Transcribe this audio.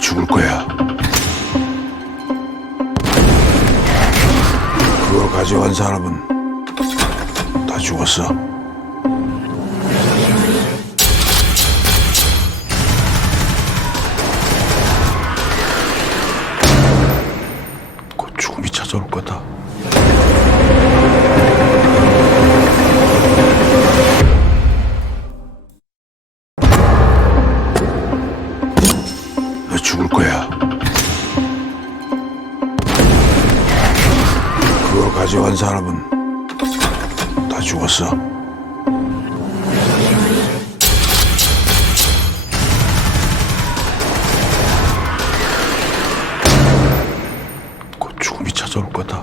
죽을 거야. 그거 가져간 사람은 다 죽었어. 곧 죽음이 찾아올 거다. 죽을 거야. 그거 가져간 사람은 다 죽었어. 곧 죽음이 찾아올 거다.